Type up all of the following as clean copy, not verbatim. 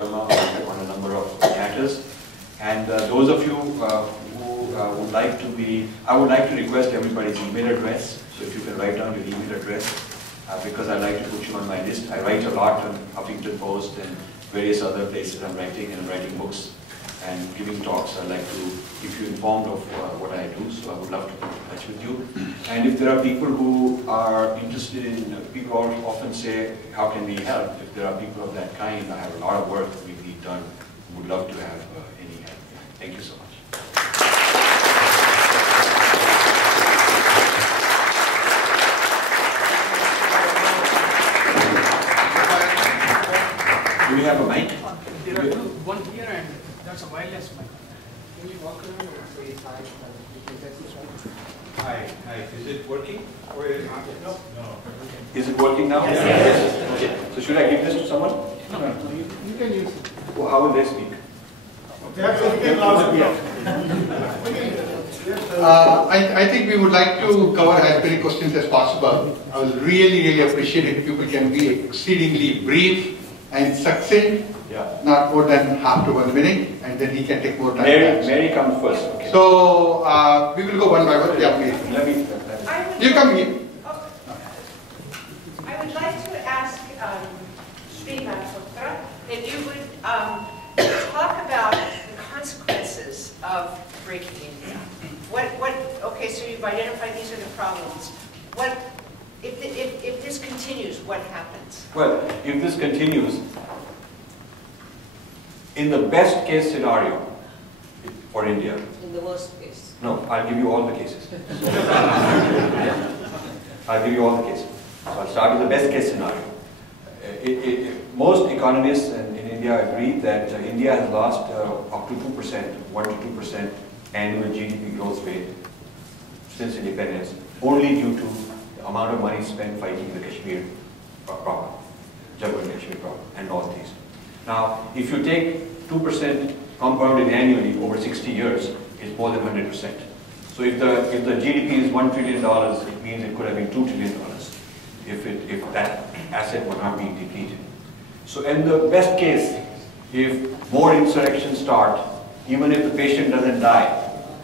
on a number of matters. And those of you who would like to be, I would like to request everybody's email address. So if you can write down your email address, because I'd like to put you on my list. I write a lot on Huffington Post and various other places I'm writing, and I'm writing books and giving talks. I'd like to keep you informed of what I do, so I would love to keep in touch with you. And if there are people who are interested in, people often say, how can we help? If there are people of that kind, I have a lot of work we need done, would love to have any help. Thank you so much. Do we have a mic? There are two, one here and that's a wireless mic. Can you walk around and say hi? Hi. Is it working? Or is it not? No. Is it working now? Yes. Okay. So should I give this to someone? No. You can use it. Well, how will they speak? I think we would like to cover as many questions as possible. I will really appreciate it if people can be exceedingly brief and succinct, not more than half to 1 minute, and then he can take more time. Mary comes first. Okay. So we will go one by one. Yeah, please. You come here. I would like to ask Sri Malhotra that you would talk about the consequences of breaking India. Okay, so you've identified these are the problems. If this continues, what happens? Well, if this continues, in the best case scenario for India. In the worst case. No, I'll give you all the cases. I'll give you all the cases. So I'll start with the best case scenario. Most economists in India agree that India has lost up to 2%, 1 to 2% annual GDP growth rate since independence, only due to the amount of money spent fighting the Kashmir problem, Jammu and Kashmir problem, and Northeast. Now, if you take 2% compounded annually over 60 years, it's more than 100%. So if the GDP is $1 trillion, it means it could have been $2 trillion if that asset were not being depleted. So in the best case, if more insurrections start, even if the patient doesn't die,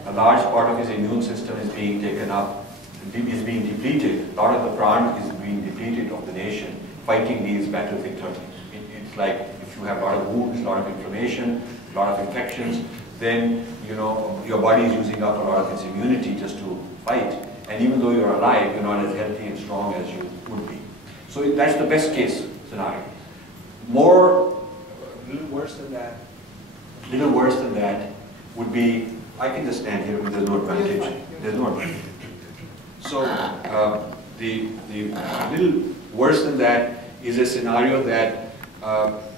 a large part of his immune system is being taken up, is being depleted. A lot of the prana is being depleted of the nation, fighting these battles internally. It's like if you have a lot of wounds, a lot of inflammation, a lot of infections, then your body is using up a lot of its immunity just to fight. And even though you're alive, you're not as healthy and strong as you would be. So that's the best case scenario. A little worse than that would be, I can just stand here because there's no advantage. There's no advantage. So the little worse than that is a scenario that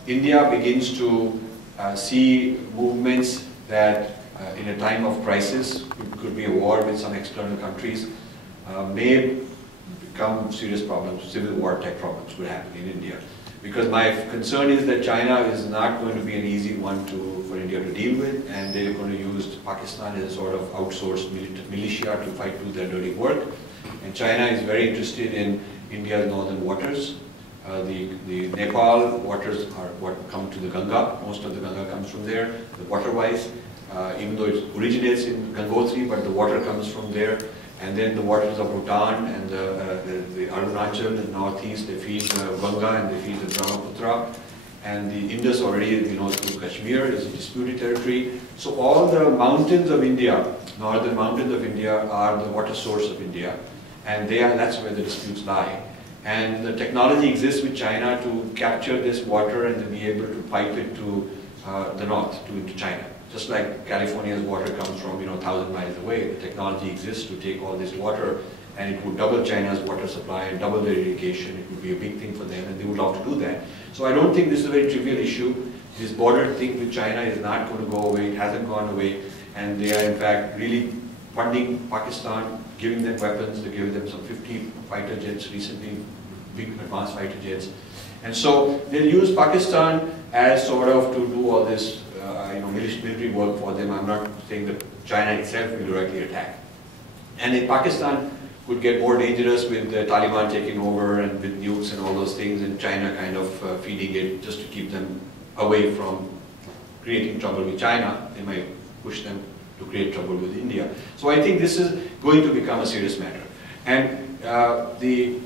India begins to see movements that in a time of crisis, could be a war with some external countries, may become serious problems, civil war type problems would happen in India. Because my concern is that China is not going to be an easy one for India to deal with, and they're going to use Pakistan as a sort of outsourced militia to fight do their dirty work. And China is very interested in India's northern waters. The Nepal waters are what come to the Ganga. Most of the Ganga comes from there, the water-wise, even though it originates in Gangotri, but the water comes from there. And then the waters of Bhutan and the Arunachal in the northeast, they feed the Ganga and they feed the Brahmaputra. And the Indus already, through Kashmir is a disputed territory. So all the mountains of India, northern mountains of India, are the water source of India. And that's where the disputes lie. And the technology exists with China to capture this water and to be able to pipe it to the north, to China. Just like California's water comes from 1,000 miles away, the technology exists to take all this water, and it would double China's water supply and double their irrigation. It would be a big thing for them, and they would love to do that. So I don't think this is a very trivial issue. This border thing with China is not going to go away. It hasn't gone away, and they are in fact really funding Pakistan, giving them weapons. They gave them some 50 fighter jets recently, big advanced fighter jets. And so they'll use Pakistan as sort of to do all this military work for them. I'm not saying that China itself will directly attack. And if Pakistan could get more dangerous with the Taliban taking over and with nukes and all those things, and China kind of feeding it just to keep them away from creating trouble with China, they might push them to create trouble with India. So I think this is going to become a serious matter. And the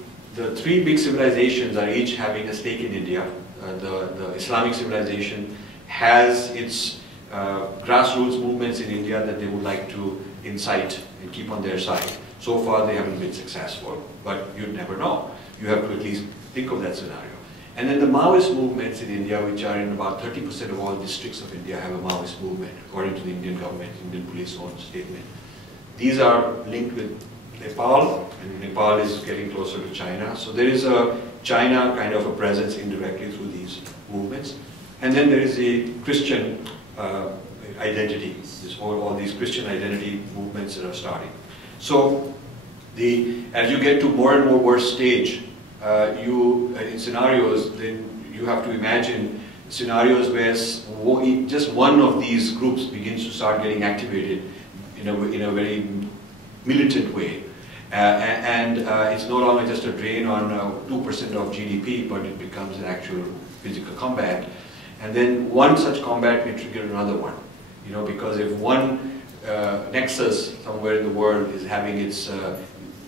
three big civilizations are each having a stake in India. The Islamic civilization has its grassroots movements in India that they would like to incite and keep on their side. So far they haven't been successful, but you never know. You have to at least think of that scenario. And then the Maoist movements in India, which are in about 30% of all districts of India, have a Maoist movement, according to the Indian government, Indian police own statement. These are linked with Nepal, and Nepal is getting closer to China. So there is a China kind of a presence indirectly through these movements. And then there is the Christian identity, all these Christian identity movements that are starting. So as you get to more and more worse stage, in scenarios, then you have to imagine scenarios where just one of these groups begins to start getting activated in a very militant way. It's no longer just a drain on 2% of GDP, but it becomes an actual physical combat. And then one such combat may trigger another one. Because if one nexus somewhere in the world is having its,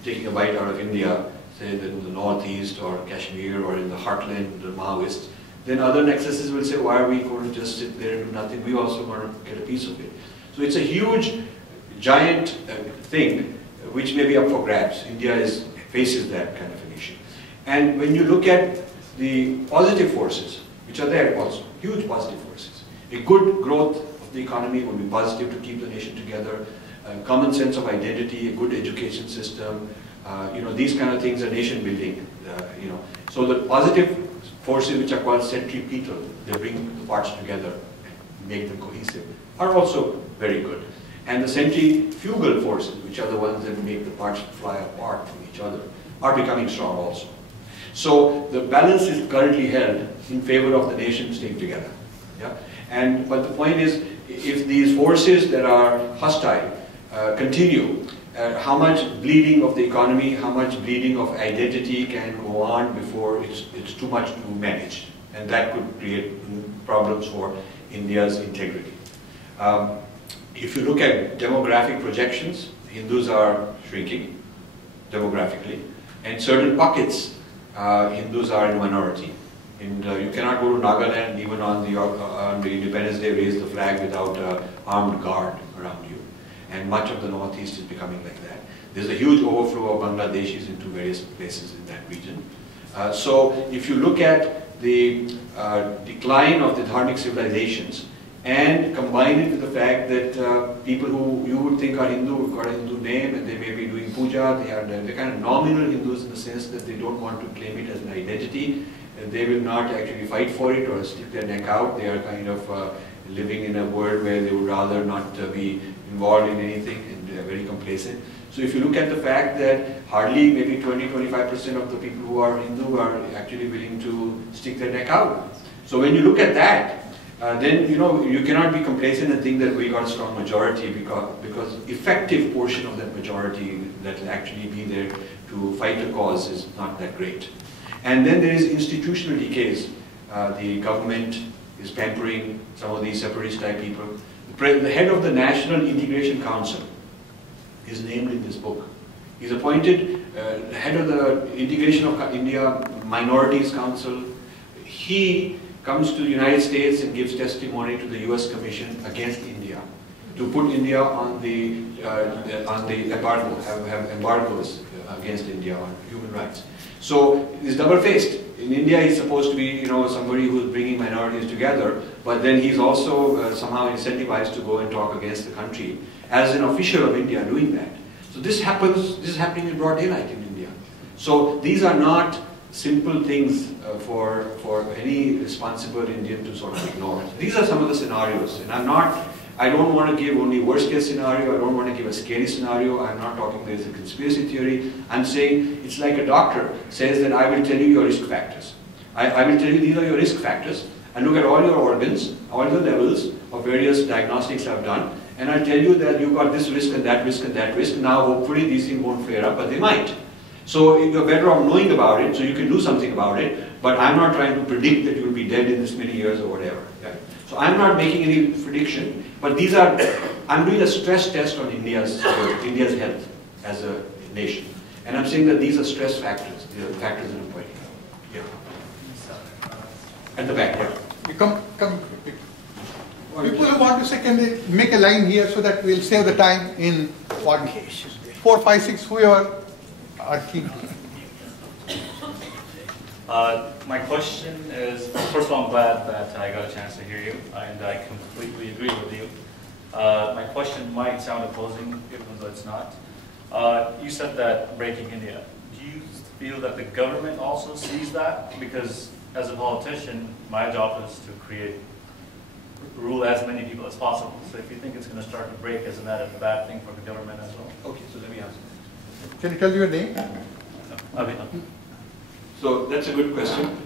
taking a bite out of India, say in the northeast or Kashmir or in the heartland, the Maoists, then other nexuses will say, why are we going to just sit there and do nothing? We also want to get a piece of it. So it's a huge, giant thing which may be up for grabs. India faces that kind of an issue. And when you look at the positive forces, which are there also, huge positive forces, a good growth of the economy will be positive to keep the nation together, a common sense of identity, a good education system, these kind of things are nation building, So the positive forces, which are called centripetal, they bring the parts together and make them cohesive, are also very good. And the centrifugal forces, which are the ones that make the parts fly apart from each other, are becoming strong also. So the balance is currently held in favor of the nation staying together. Yeah? But the point is, if these forces that are hostile continue, how much bleeding of the economy, how much bleeding of identity can go on before it's too much to manage. And that could create problems for India's integrity. If you look at demographic projections, Hindus are shrinking demographically. And certain pockets, Hindus are in minority. And you cannot go to Nagaland even on the Independence Day, raise the flag without an armed guard around you. And much of the Northeast is becoming like that. There's a huge overflow of Bangladeshis into various places in that region. So if you look at the decline of the dharmic civilizations and combine it with the fact that people who you would think are Hindu, got a Hindu name, and they may be doing puja, they're kind of nominal Hindus in the sense that they don't want to claim it as an identity, and they will not actually fight for it or stick their neck out. They are kind of living in a world where they would rather not be involved in anything, and they are very complacent. So if you look at the fact that hardly maybe 20-25% of the people who are Hindu are actually willing to stick their neck out. So when you look at that, then you cannot be complacent and think that we got a strong majority, because effective portion of that majority that will actually be there to fight a cause is not that great. And then there is institutional decays. The government is pampering some of these separatist type people. The head of the National Integration Council is named in this book. He's appointed head of the Integration of India Minorities Council. He comes to the United States and gives testimony to the US Commission against India, to put India on the embargo, have embargoes against India on human rights. So he's double-faced. In India, he's supposed to be, somebody who's bringing minorities together, but then he's also somehow incentivized to go and talk against the country as an official of India doing that. So this is happening in broad daylight in India. So these are not simple things for any responsible Indian to sort of ignore. These are some of the scenarios, and I don't want to give only worst case scenario, I don't want to give a scary scenario, I'm not talking there's a conspiracy theory, I'm saying it's like a doctor says that I will tell you your risk factors. I will tell you these are your risk factors, and look at all your organs, all the levels of various diagnostics I've done, and I'll tell you that you've got this risk and that risk and that risk. Now hopefully these things won't flare up, but they might. So you're better off knowing about it, so you can do something about it, but I'm not trying to predict that you'll be dead in this many years or whatever. So I'm not making any prediction, but these are, I'm doing a stress test on India's health as a nation. And I'm saying that these are stress factors, these are the factors that I'm pointing out. Yeah. At the back, yeah. You come. People who want to say, can they make a line here so that we'll save the time in 1, 4, 5, 6, whoever are keen. My question is, first of all, I'm glad that I got a chance to hear you, and I completely agree with you. My question might sound opposing, even though it's not. You said that breaking India. Do you feel that the government also sees that? Because as a politician, my job is to rule as many people as possible. So if you think it's going to start to break, isn't that a bad thing for the government as well? Okay, so let me answer. Can you tell your name? So that's a good question.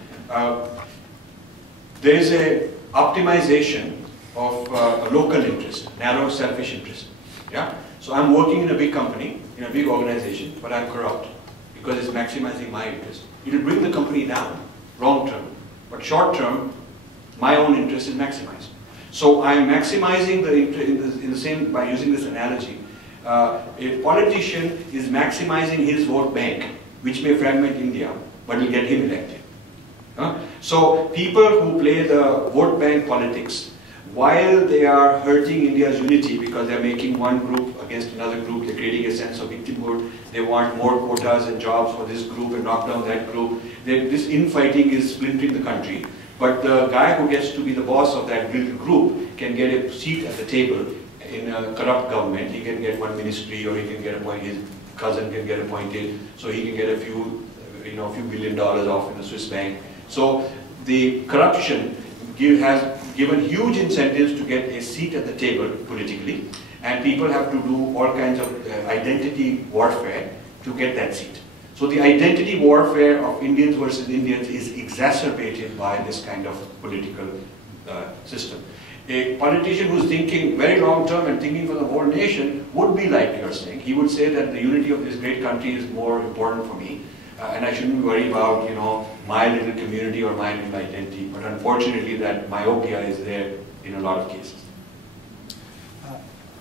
There is a optimization of a local interest, narrow selfish interest. Yeah. So I'm working in a big company, in a big organization, but I'm corrupt because it's maximizing my interest. It will bring the company down, long term, but short term, my own interest is maximized. So I'm maximizing the interest in the same by using this analogy. A politician is maximizing his vote bank, which may fragment India, but will get him elected. So people who play the vote bank politics, while they are hurting India's unity because they're making one group against another group, they're creating a sense of victimhood, they want more quotas and jobs for this group and knock down that group. This infighting is splintering the country. But the guy who gets to be the boss of that group can get a seat at the table in a corrupt government. He can get one ministry, or he can get appointed, his cousin can get appointed, so he can get a few $1 billion off in a Swiss bank. So the corruption has given huge incentives to get a seat at the table politically, and people have to do all kinds of identity warfare to get that seat. So the identity warfare of Indians versus Indians is exacerbated by this kind of political system. A politician who's thinking very long term and thinking for the whole nation would be like you're saying. He would say that the unity of this great country is more important for me, and I shouldn't worry about my little community or my little identity. But unfortunately, that myopia is there in a lot of cases.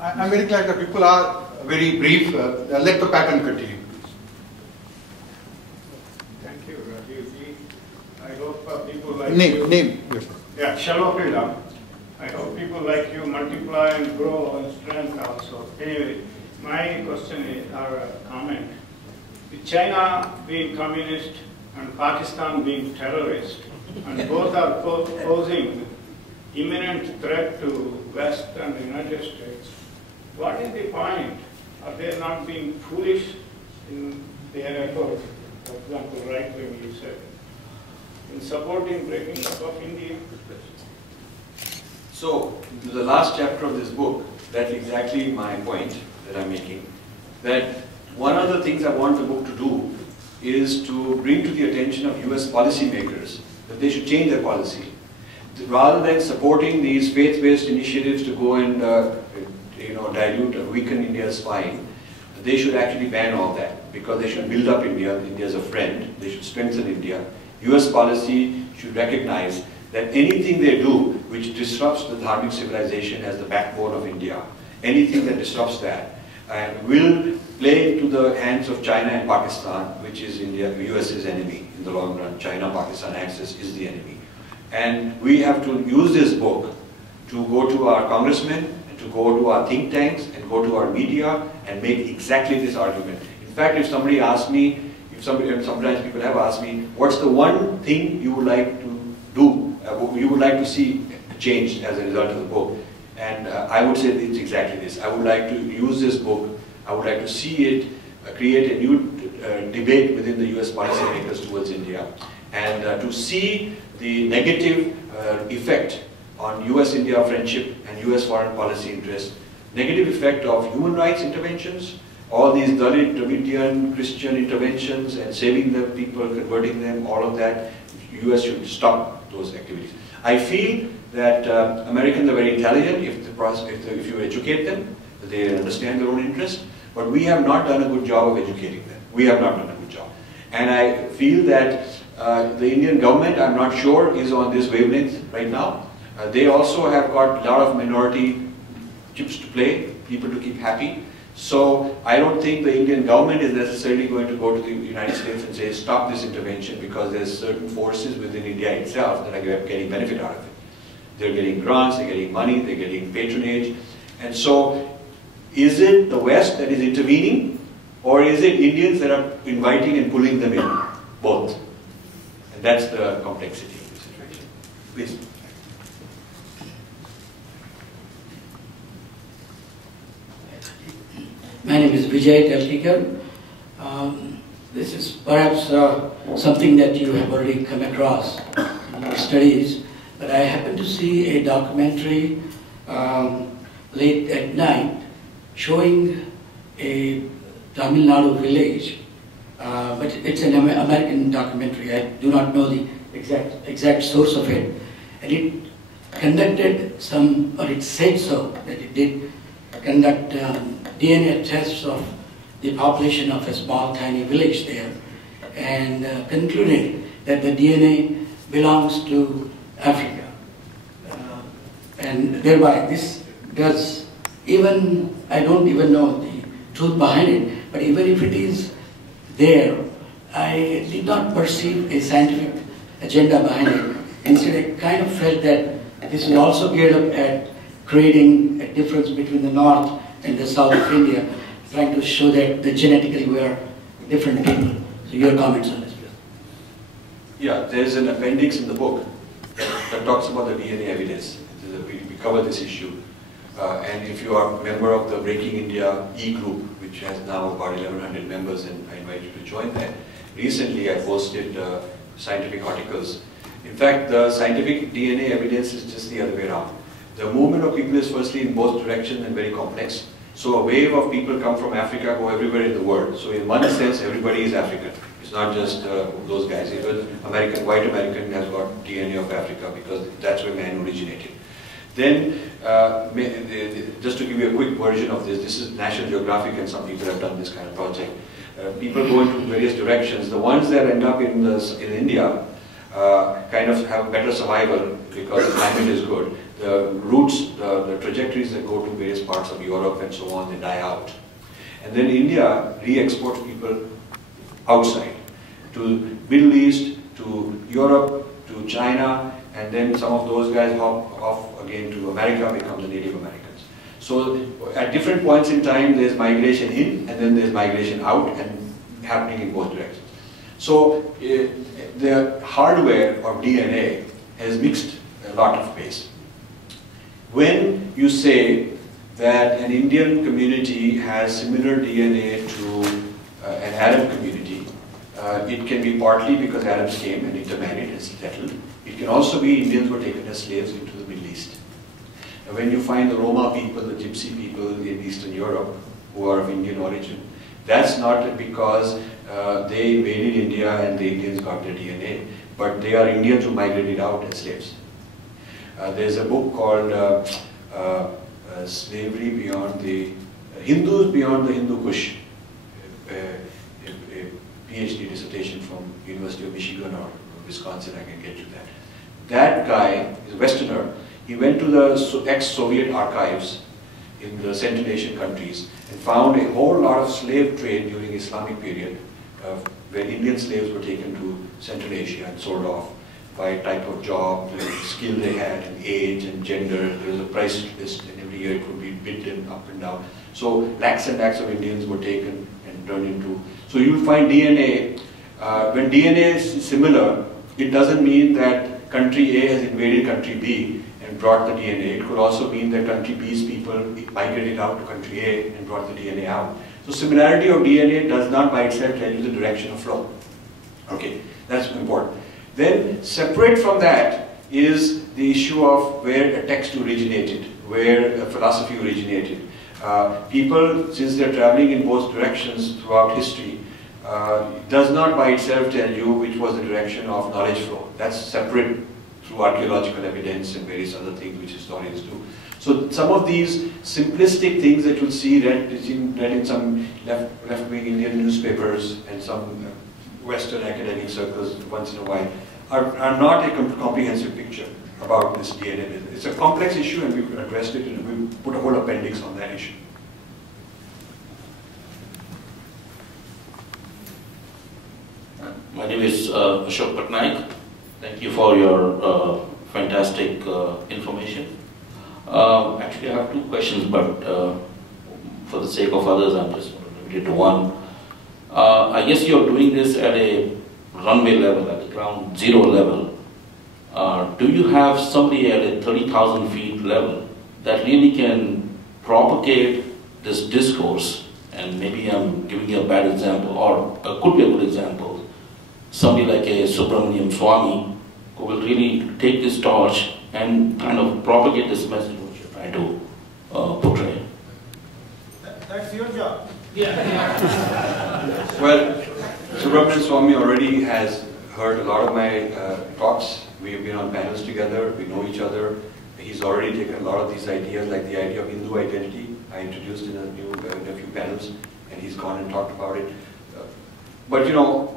I'm very glad that people are very brief. Let the pattern continue. Thank you, Rajeev. I hope people like you. Name. Yeah, Shalom Freedom. I hope people like you multiply and grow in strength also. Anyway, my question is, or comment. With China being communist and Pakistan being terrorist, and both are posing imminent threat to West and the United States, what is the point? Are they not being foolish in their efforts? For example, right wing, you said, in supporting breaking up of India? So, the last chapter of this book, that's exactly my point that I'm making, that one of the things I want the book to do is to bring to the attention of US policymakers that they should change their policy. Rather than supporting these faith-based initiatives to go and dilute or weaken India's spine, they should actually ban all that, because they should build up India. India as a friend. They should strengthen India. US policy should recognize that anything they do which disrupts the Dharmic civilization as the backbone of India, anything that disrupts that, will play into the hands of China and Pakistan, which is US's enemy in the long run. China, Pakistan axis is the enemy. And we have to use this book to go to our congressmen, to go to our think tanks, and go to our media and make exactly this argument. In fact, if somebody asks me, sometimes people have asked me, what's the one thing you would like to do, you would like to see changed as a result of the book? And I would say it's exactly this. I would like to use this book, I would like to see it create a new debate within the US policymakers towards India, and to see the negative effect on US-India friendship and US foreign policy interests, negative effect of human rights interventions, all these Dalit, Dravidian, Christian interventions and saving the people, converting them, all of that. US should stop those activities. I feel that Americans are very intelligent if you educate them, they understand their own interests, but we have not done a good job of educating them. We have not done a good job. And I feel that the Indian government, I'm not sure, is on this wavelength right now. They also have got a lot of minority chips to play, people to keep happy. So I don't think the Indian government is necessarily going to go to the United States and say, stop this intervention, because there's certain forces within India itself that are getting benefit out of it. They're getting grants, they're getting money, they're getting patronage. And so, is it the West that is intervening, or is it Indians that are inviting and pulling them in? Both. And that's the complexity of the situation. Please. My name is Vijay Teltikar. This is perhaps something that you have already come across in your studies, but I happened to see a documentary late at night showing a Tamil Nadu village, but it's an American documentary. I do not know the exact source of it, and it conducted some, or it said so, that it did conduct DNA tests of the population of a small tiny village there, and concluded that the DNA belongs to Africa. And thereby this does, even, I don't even know the truth behind it, but even if it is there, I did not perceive a scientific agenda behind it. Instead, I kind of felt that this is also geared up at creating a difference between the north and the south of India, trying to show that genetically we are different people. So your comments on this, please. Yeah, there's an appendix in the book that talks about the DNA evidence. We cover this issue. And if you are a member of the Breaking India e-group, which has now about 1,100 members, and I invite you to join that. Recently I posted scientific articles. In fact, the scientific DNA evidence is just the other way around. The movement of people is firstly in both directions and very complex. So a wave of people come from Africa, go everywhere in the world. So in one sense, everybody is African. It's not just those guys. Even white American has got DNA of Africa, because that's where man originated. Then, just to give you a quick version of this, this is National Geographic, and some people have done this kind of project. People go into various directions. The ones that end up in India kind of have better survival because the climate is good. The routes, the trajectories that go to various parts of Europe and so on, they die out. And then India re-exports people outside, to Middle East, to Europe, to China, and then some of those guys hop off again to America, become the Native Americans. So at different points in time, there's migration in, and then there's migration out, and happening in both directions. So the hardware of DNA has mixed a lot of ways. When you say that an Indian community has similar DNA to an Arab community, it can be partly because Arabs came and intermarried and settled. It can also be Indians were taken as slaves into the Middle East. And when you find the Roma people, the Gypsy people in Eastern Europe who are of Indian origin, that's not because they invaded India and the Indians got their DNA, but they are Indians who migrated out as slaves. There's a book called Slavery Beyond the Hindus Beyond the Hindu Kush, a PhD dissertation from University of Michigan or Wisconsin, I can get you that. That guy is a Westerner. He went to the ex-Soviet archives in the Central Asian countries and found a whole lot of slave trade during Islamic period, where Indian slaves were taken to Central Asia and sold off by type of job, the skill they had, and age and gender. There was a price list, and every year it would be bid up and down. So lakhs and lakhs of Indians were taken and turned into. So you'll find DNA. When DNA is similar, it doesn't mean that country A has invaded country B and brought the DNA. It could also mean that country B's people migrated out to country A and brought the DNA out. So similarity of DNA does not by itself tell you the direction of flow. Okay, that's important. Then separate from that is the issue of where a text originated, where a philosophy originated. People, since they're traveling in both directions throughout history, does not by itself tell you which was the direction of knowledge flow. That's separate through archaeological evidence and various other things which historians do. So some of these simplistic things that you'll see read in some left-wing Indian newspapers and some Western academic circles once in a while are not a comprehensive picture. about this DNA business. It's a complex issue, and we've addressed it, and we've put a whole appendix on that issue. My name is Ashok Patnaik. Thank you for your fantastic information. Actually, I have two questions, but for the sake of others, I'm just going to limit it to one. I guess you're doing this at a runway level, at the ground zero level. Do you have somebody at a 30,000 feet level that really can propagate this discourse? And maybe I'm giving you a bad example, or could be a good example. Somebody like a Subramaniam Swami who will really take this torch and kind of propagate this message which you're trying to portray. That's your job. Well, Subramanian Swami already has heard a lot of my talks. We've been on panels together, we know each other. He's already taken a lot of these ideas, like the idea of Hindu identity. I introduced in a few panels, and he's gone and talked about it. But you know,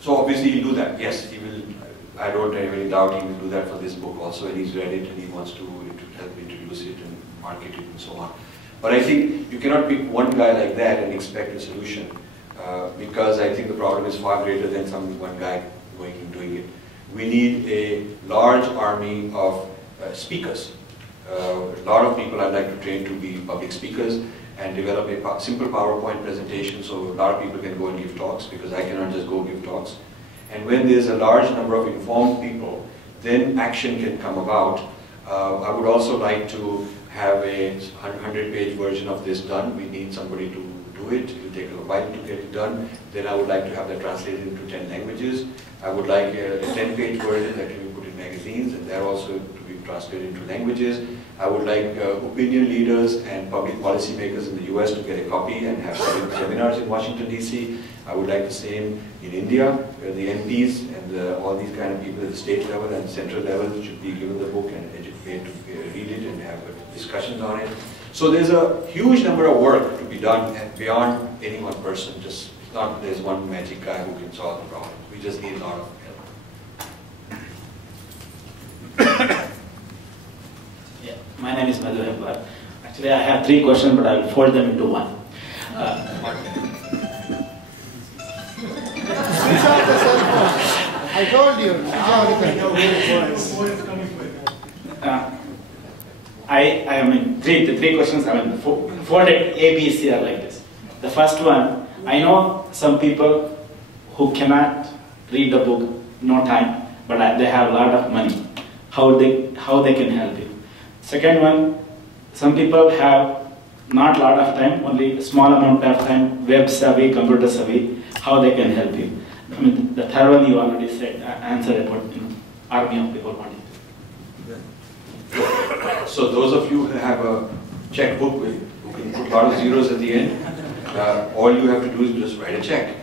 so obviously he'll do that. Yes, he will. I don't have any doubt he will do that for this book also, and he's read it, and he wants to help introduce it and market it and so on. But I think you cannot pick one guy like that and expect a solution, because I think the problem is far greater than some one guy going and doing it. We need a large army of speakers. A lot of people I'd like to train to be public speakers and develop a simple PowerPoint presentation so a lot of people can go and give talks, because I cannot just go give talks. And when there's a large number of informed people, then action can come about. I would also like to have a 100-page version of this done. We need somebody to do it. It will take a while to get it done. Then I would like to have that translated into 10 languages. I would like a 10-page version that can be put in magazines, and that also to be translated into languages. I would like opinion leaders and public policy makers in the US to get a copy and have seminars in Washington, DC. I would like the same in India, where the MPs and all these kind of people at the state level and central level should be given the book and educated to read it and have discussions on it. So there's a huge number of work to be done, and beyond any one person. Just it's not there's one magic guy who can solve the problem. We just need a lot of help. Yeah, my name is Malhotra. Actually, I have three questions, but I will fold them into one. Switch off the cell phone. I told you. I mean, the three questions, I mean, folded A, B, C are like this. The first one, I know some people who cannot read the book, no time, but they have a lot of money. How they can help you? Second one, some people have not a lot of time, only a small amount of time, web savvy, computer savvy, how they can help you. I mean, the third one you already said, answered about army of people wanting to. So those of you who have a checkbook with who can put a lot of zeros at the end, all you have to do is just write a check.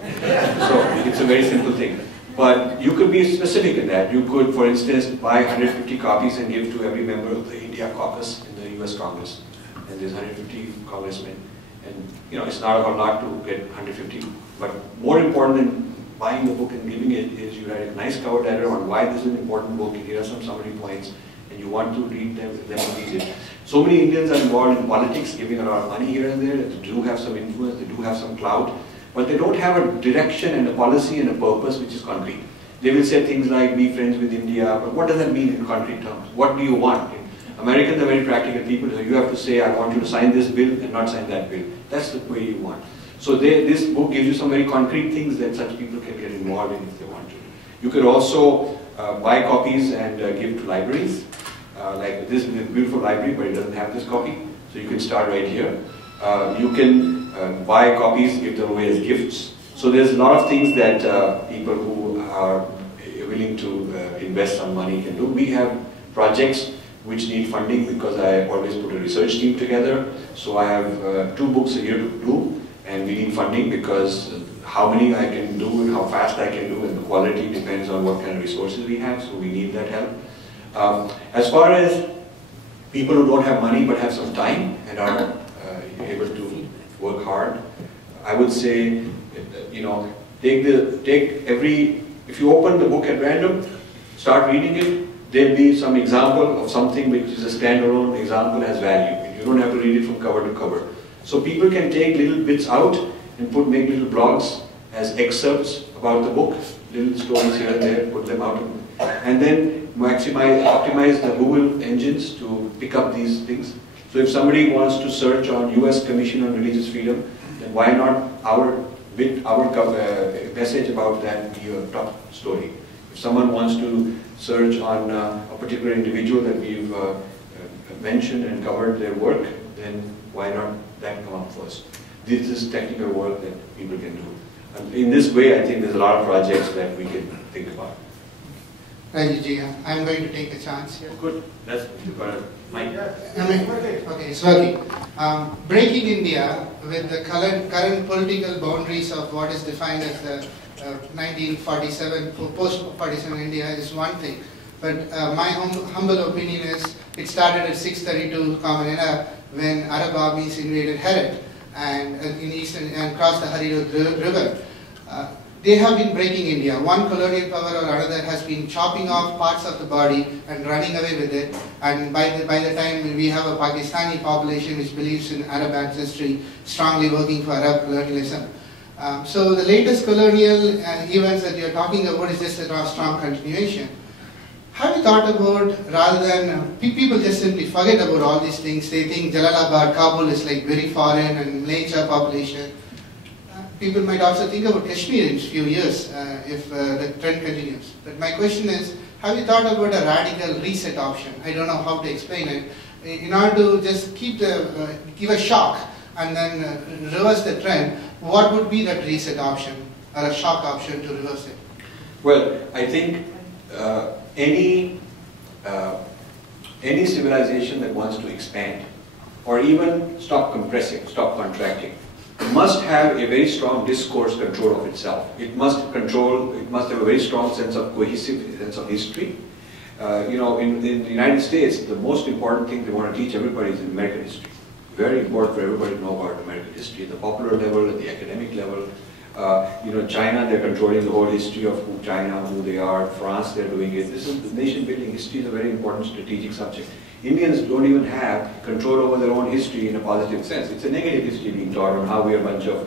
So it's a very simple thing. But you could be specific in that. You could, for instance, buy 150 copies and give to every member of the India caucus in the US Congress. And there's 150 congressmen. And you know, it's not a lot to get 150. But more important than buying the book and giving it is you write a nice cover letter on why this is an important book. Here are some summary points, and you want to read them read it. So many Indians are involved in politics, giving a lot of money here and there. They do have some influence, they do have some clout. But they don't have a direction and a policy and a purpose which is concrete. They will say things like, be friends with India, but what does that mean in concrete terms? What do you want? Americans are very practical people, so you have to say, I want you to sign this bill and not sign that bill. That's the way you want. So this book gives you some very concrete things that such people can get involved in if they want to. You could also buy copies and give to libraries. Like this is a beautiful library, but it doesn't have this copy. So you can start right here. You can buy copies, give them away as gifts. So there's a lot of things that people who are willing to invest some money can do. We have projects which need funding because I always put a research team together. So I have 2 books a year to do, and we need funding because how many I can do and how fast I can do and the quality depends on what kind of resources we have, so we need that help. As far as people who don't have money but have some time and are able to work hard, I would say, you know, if you open the book at random, start reading it, there'll be some example of something which is a standalone example, has value. You don't have to read it from cover to cover. So people can take little bits out and make little blogs as excerpts about the book, little stories here and there, put them out, and then optimize the Google engines to pick up these things. So if somebody wants to search on US Commission on Religious Freedom, then why not our message about that be a top story? If someone wants to search on a particular individual that we've mentioned and covered their work, then why not that come up first? This is technical work that people can do. And in this way, I think there's a lot of projects that we can think about. Rajeev, I'm going to take a chance here. Good. That's Mike. Okay, it's working. Breaking India with the current political boundaries of what is defined as the 1947, post-47 India is one thing. But my humble opinion is it started at 632 Common Era when Arab armies invaded Herat and in eastern and crossed the Harirud River. They have been breaking India. One colonial power or another has been chopping off parts of the body and running away with it. And by the time we have a Pakistani population which believes in Arab ancestry, strongly working for Arab colonialism. So the latest colonial events that you're talking about is just a strong continuation. Have you thought about, rather than, people just simply forget about all these things, they think Jalalabad, Kabul is like very foreign and Malaysia population. People might also think about Kashmir in a few years if the trend continues. But my question is, have you thought about a radical reset option? I don't know how to explain it. In order to just give a shock and then reverse the trend, what would be that reset option or a shock option to reverse it? Well, I think any civilization that wants to expand or even stop compressing, stop contracting, must have a very strong discourse control of itself. It must have a very strong sense of cohesive sense of history. In the United States, the most important thing they want to teach everybody is American history. Very important for everybody to know about American history at the popular level, at the academic level. China, they're controlling the whole history of China, who they are. France, they're doing it. This is the nation building history is a very important strategic subject. Indians don't even have control over their own history in a positive sense. It's a negative history being taught on how we are a bunch of,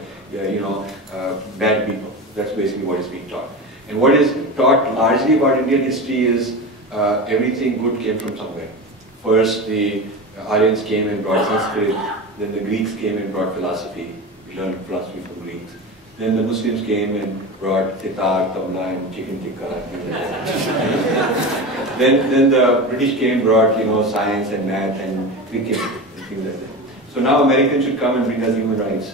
bad people. That's basically what is being taught. And what is taught largely about Indian history is everything good came from somewhere. First, the Aryans came and brought Sanskrit. Then the Greeks came and brought philosophy. We learned philosophy from Greeks. Then the Muslims came and brought sitar, tabla, and chicken tikka. then the British came, brought science and math and cricket and things like that. So now Americans should come and bring us human rights.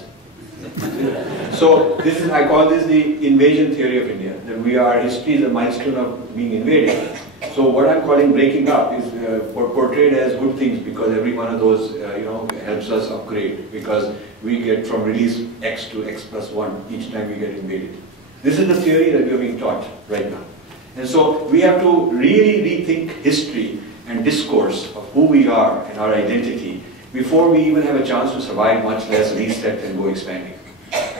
So I call this the invasion theory of India. That history is a milestone of being invaded. So what I'm calling breaking up is portrayed as good things because every one of those helps us upgrade because we get from release X to X plus 1 each time we get invaded. This is the theory that we are being taught right now. And so we have to really rethink history and discourse of who we are and our identity before we even have a chance to survive, much less reset and go expanding.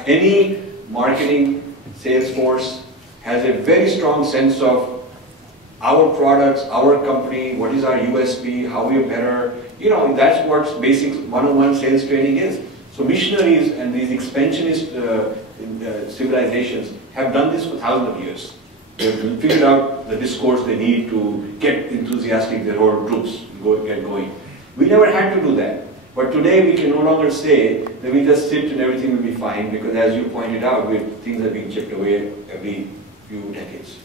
Any marketing sales force has a very strong sense of our products, our company, what is our USP, how we are better. That's what basic one-on-one sales training is. So missionaries and these expansionist civilizations have done this for thousands of years. They've figured out the discourse they need to get enthusiastic, their whole troops get going. We never had to do that. But today we can no longer say that we just sit and everything will be fine because as you pointed out, things are being chipped away every few decades.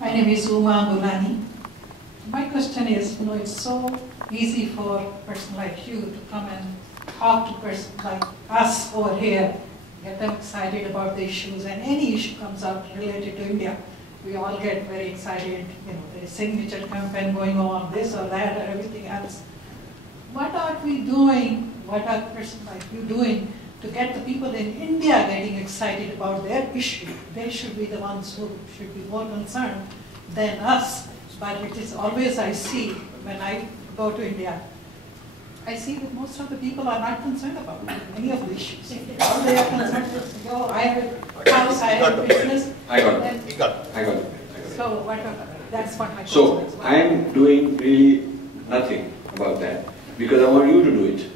My name is Uma Gulani. My question is, it's so easy for a person like you to come and talk to a person like us over here, get them excited about the issues, and any issue comes up related to India, we all get very excited, the signature campaign going on, this or that or everything else. What are we doing, what are a person like you doing to get the people in India getting excited about their issue? They should be the ones who should be more concerned than us. But it is always I see, when I go to India, I see that most of the people are not concerned about any of the issues. All they are concerned is, I have a house, I have a business. I got it. So that's what my question So is. I am doing really nothing about that because I want you to do it.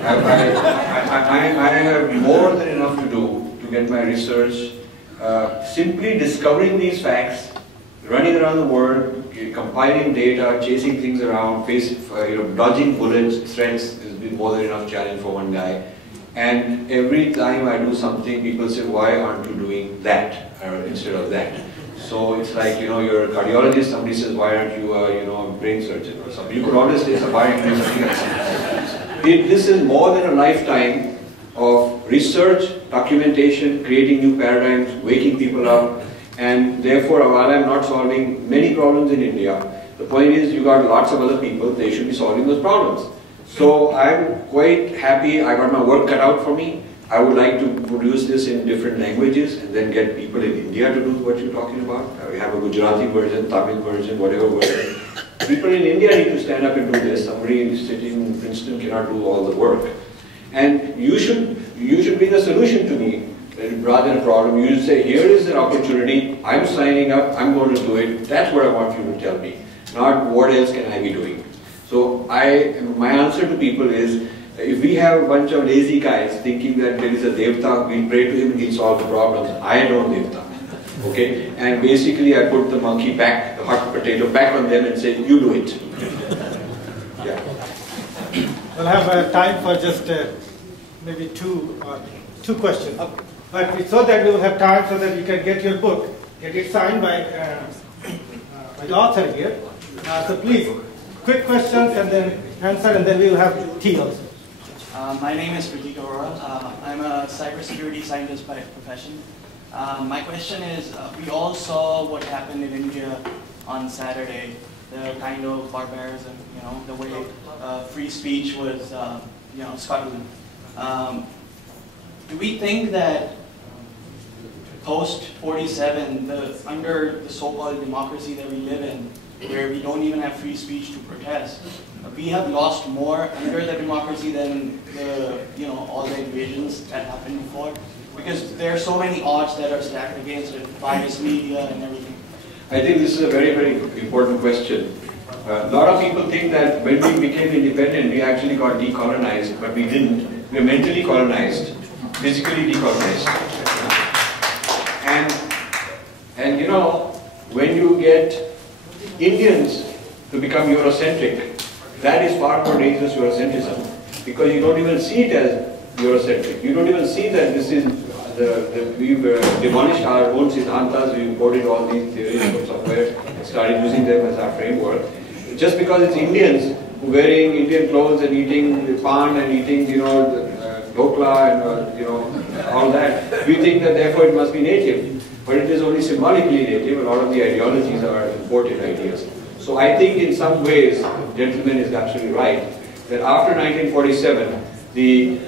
I have more than enough to do to get my research. Simply discovering these facts, running around the world, compiling data, chasing things around, dodging bullets, threats has been more than enough challenge for one guy. And every time I do something, people say, why aren't you doing that instead of that? So it's like, you're a cardiologist, somebody says, why aren't you a brain surgeon or something? You could always say, why aren't you doing something else? This is more than a lifetime of research, documentation, creating new paradigms, waking people up, and therefore, while I'm not solving many problems in India, the point is you got lots of other people, they should be solving those problems. So I'm quite happy, I got my work cut out for me. I would like to produce this in different languages and then get people in India to do what you're talking about. We have a Gujarati version, Tamil version, whatever version. People in India need to stand up and do this. Somebody sitting in Princeton cannot do all the work. And you should bring a solution to me rather than a problem. You should say, here is an opportunity, I'm signing up, I'm going to do it. That's what I want you to tell me, not what else can I be doing. So my answer to people is, if we have a bunch of lazy guys thinking that there is a Devta, we pray to him and he'll solve the problems. I know Devta. Okay? And basically I put the monkey back, the hot potato back on them and say, you do it. Yeah. We'll have time for just maybe two questions. But so that we will have time so that you can get your book, get it signed by the author here. So please, quick questions and then answer, and then we will have tea also. My name is Rajeev. I'm a cybersecurity scientist by profession. My question is, we all saw what happened in India on Saturday, the kind of barbarism, the way free speech was, scuttled. Do we think that post-47, under the so-called democracy that we live in, where we don't even have free speech to protest, we have lost more under the democracy than all the invasions that happened before? Because there are so many odds that are stacked against it, biased media and everything. I think this is a very, very important question. A lot of people think that when we became independent, we actually got decolonized, but we didn't. We were mentally colonized, physically decolonized. And when you get Indians to become Eurocentric, that is far more dangerous Eurocentrism, because you don't even see it as Eurocentric. You don't even see that this is we've demolished our own Siddhantas, we imported all these theories from somewhere and started using them as our framework. Just because it's Indians who wearing Indian clothes and eating pan and eating, dhokla and all that, we think that therefore it must be native. But it is only symbolically native. A lot of the ideologies are imported ideas. So I think in some ways, gentleman is absolutely right, that after 1947, the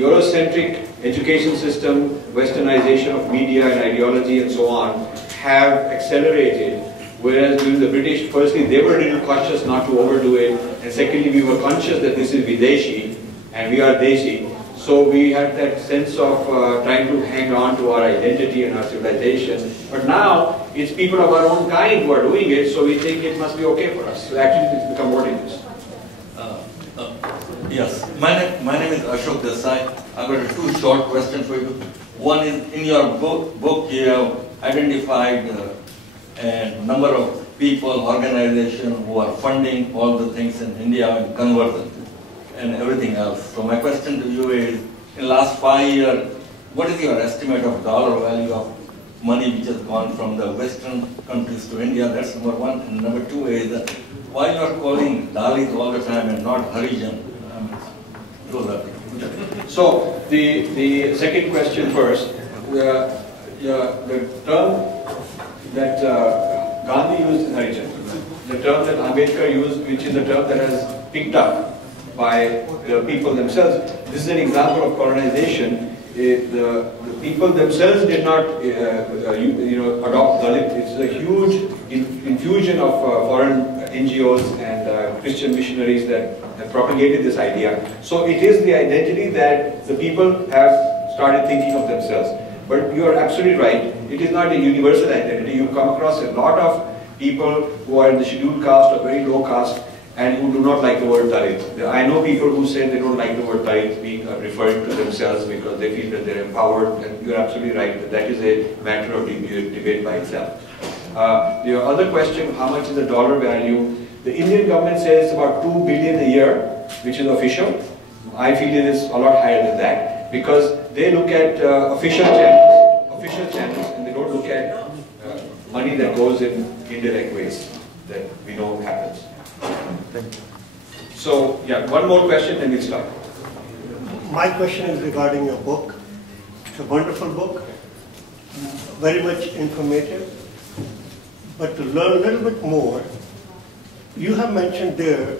Eurocentric education system, westernization of media and ideology and so on have accelerated, whereas during the British, firstly, they were a little cautious not to overdo it, and secondly, we were conscious that this is Videshi and we are Deshi. So we had that sense of trying to hang on to our identity and our civilization. But now, it's people of our own kind who are doing it, so we think it must be okay for us. So actually, it's become more dangerous. Yes, my name is Ashok Desai. I've got two short questions for you. One is, in your book you have identified a number of people, organizations who are funding all the things in India and conversion and everything else. So my question to you is, in the last 5 years, what is your estimate of dollar value of money which has gone from the Western countries to India? That's number one. And number two is, why you are calling Dalits all the time and not Harijan? Those are things. So the second question first. The term that Gandhi used in Harijan, the term that Ambedkar used, which is the term that has picked up by the people themselves. This is an example of colonization. The people themselves did not, adopt Dalit. It's a huge infusion of foreign NGOs and Christian missionaries that have propagated this idea. So it is the identity that the people have started thinking of themselves. But you are absolutely right. It is not a universal identity. You come across a lot of people who are in the scheduled caste or very low caste and who do not like the word Dalit. I know people who say they don't like the word Dalit being referring to themselves because they feel that they're empowered, and you're absolutely right that is a matter of debate by itself. Your other question, how much is the dollar value? The Indian government says it's about 2 billion a year, which is official. I feel it is a lot higher than that because they look at official channels, and they don't look at money that goes in indirect ways that we know happens. Thank you. So, yeah, one more question and we'll stop. My question is regarding your book. It's a wonderful book, very much informative. But to learn a little bit more, you have mentioned there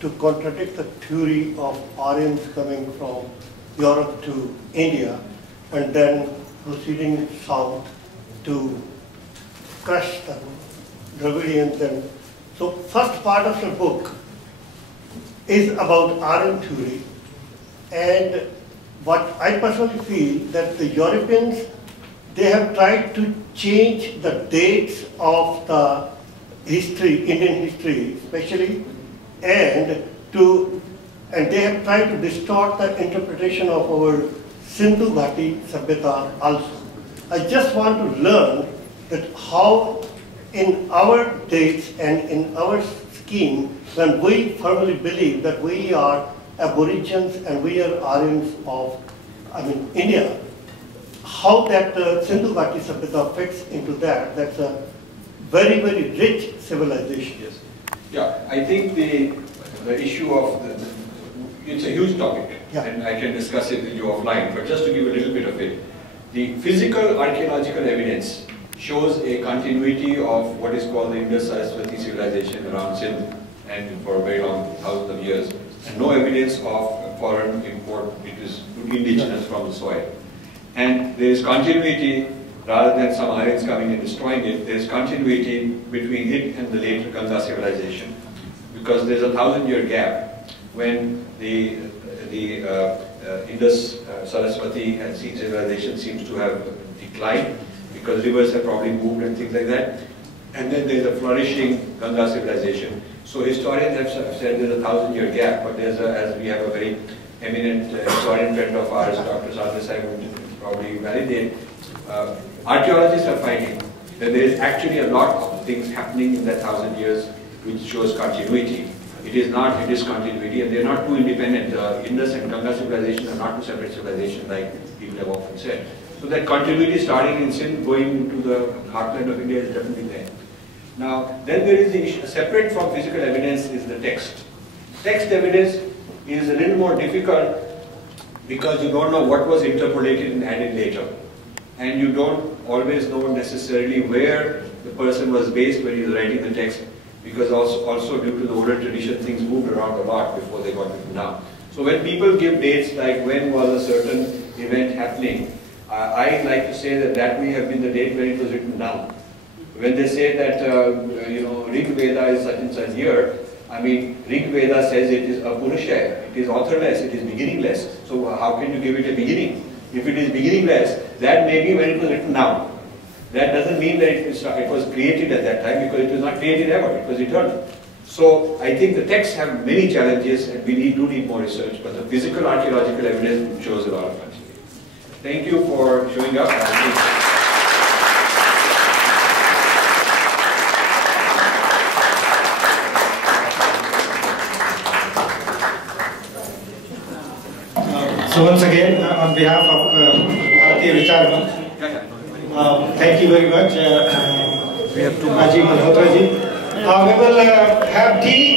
to contradict the theory of Aryans coming from Europe to India and then proceeding south to crush the Dravidians. And so first part of your book is about Aryan theory, and what I personally feel that the Europeans, they have tried to change the dates of the history, Indian history especially, and they have tried to distort the interpretation of our Sindhu Ghati Sabhyata also. I just want to learn that how in our dates and in our scheme, when we firmly believe that we are aborigines and we are Aryans of, India, how that Sindhu Ghati Sabhyata fits into that. That's a very, very rich civilization. Yes. Yeah, I think the issue of it's a huge topic, and I can discuss it with you offline, but just to give a little bit of it, the physical archaeological evidence shows a continuity of what is called the Indus-Saraswati civilization around Sindh, and for a very long thousands of years, and no evidence of foreign import. It is indigenous from the soil. And there is continuity, rather than some Aryans coming and destroying it, there is continuity between it and the later Ganga civilization, because there is a 1,000-year gap when the Indus-Saraswati and Sindh civilization seems to have declined, because rivers have probably moved and things like that. And then there is a flourishing Ganga civilization. So historians have said there is a 1,000-year gap, but there's as we have a very eminent historian friend of ours, Dr. Sardesai, who probably validate. Archaeologists are finding that there is actually a lot of things happening in that 1,000 years which shows continuity. It is not a discontinuity, and they are not two independent. Indus and Ganga civilization are not two separate civilizations like people have often said. So that continuity starting in Sindh going to the heartland of India is definitely there. Now, then there is the issue, separate from physical evidence is the text. Text evidence is a little more difficult because you don't know what was interpolated and added later. And you don't always know necessarily where the person was based when he was writing the text, because also due to the oral tradition, things moved around a lot before they got written down. So when people give dates like when was a certain event happening, I like to say that may have been the date when it was written down. When they say that, Rig Veda is such and such year, Rig Veda says it is apurusha, it is authorless, it is beginningless. So how can you give it a beginning? If it is beginningless, that may be when it was written down. That doesn't mean that it was created at that time, because it was not created ever, it was eternal. So I think the texts have many challenges, and we do need more research, but the physical archaeological evidence shows a lot of continuity. Thank you for showing up. So once again, on behalf of Bharatiya Vicharman, thank you very much. We have to Rajeev Malhotra ji. We will have tea